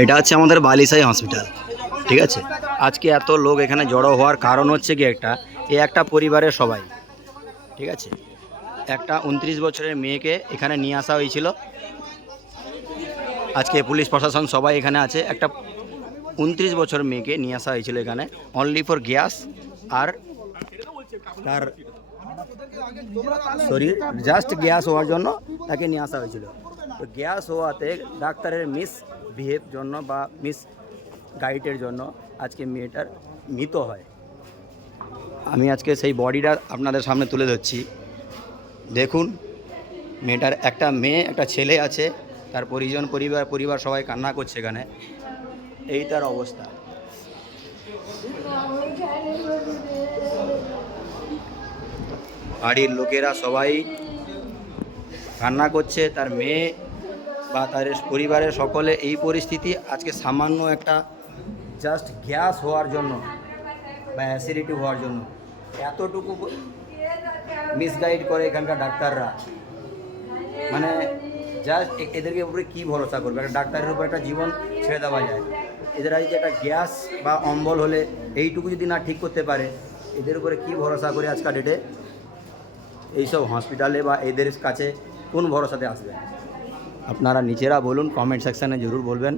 এটা হচ্ছে আমাদের বালিসাই হসপিটাল, ঠিক আছে। আজকে এত লোক এখানে জড়ো হওয়ার কারণ হচ্ছে কি একটা পরিবারের সবাই, ঠিক আছে। একটা 29 বছরের মেয়েকে এখানে নিয়ে আসা হয়েছিল। আজকে পুলিশ প্রশাসন সবাই এখানে আছে। একটা 29 বছরের মেয়েকে নিয়ে আসা হয়েছিল এখানে অনলি ফর গ্যাস, আর তার শরীর জাস্ট গ্যাস হওয়ার জন্য তাকে নিয়ে আসা হয়েছিল। তো গ্যাস হওয়াতে ডাক্তারের মিস বিহেভ জন্য বা মিস গাইডের জন্য আজকে মেয়েটার মৃত হয়। আমি আজকে সেই বডিটা আপনাদের সামনে তুলে ধরছি। দেখুন, মেয়েটার একটা মেয়ে একটা ছেলে আছে, তার পরিবার সবাই কান্না করছে এখানে। এই তার অবস্থা। বাড়ির লোকেরা সবাই কান্না করছে, তার মেয়ে বা তার পরিবারের সকলে। এই পরিস্থিতি আজকে সামান্য একটা জাস্ট গ্যাস হওয়ার জন্য বা অ্যাসিডিটি হওয়ার জন্য এতটুকু মিসগাইড করে এখানকার ডাক্তাররা। মানে জাস্ট এদেরকে উপরে কী ভরসা করবে? একটা ডাক্তারের উপর একটা জীবন ছেড়ে দেওয়া যায়? এদের আজকে একটা গ্যাস বা অম্বল হলে এইটুকু যদি না ঠিক করতে পারে, এদের উপরে কী ভরসা করে আজকাল ডেটে এইসব হসপিটালে বা এদের কাছে কোন ভরসাতে আসবে? আপনারা নিজেরা বলুন, কমেন্ট সেকশানে জরুর বলবেন।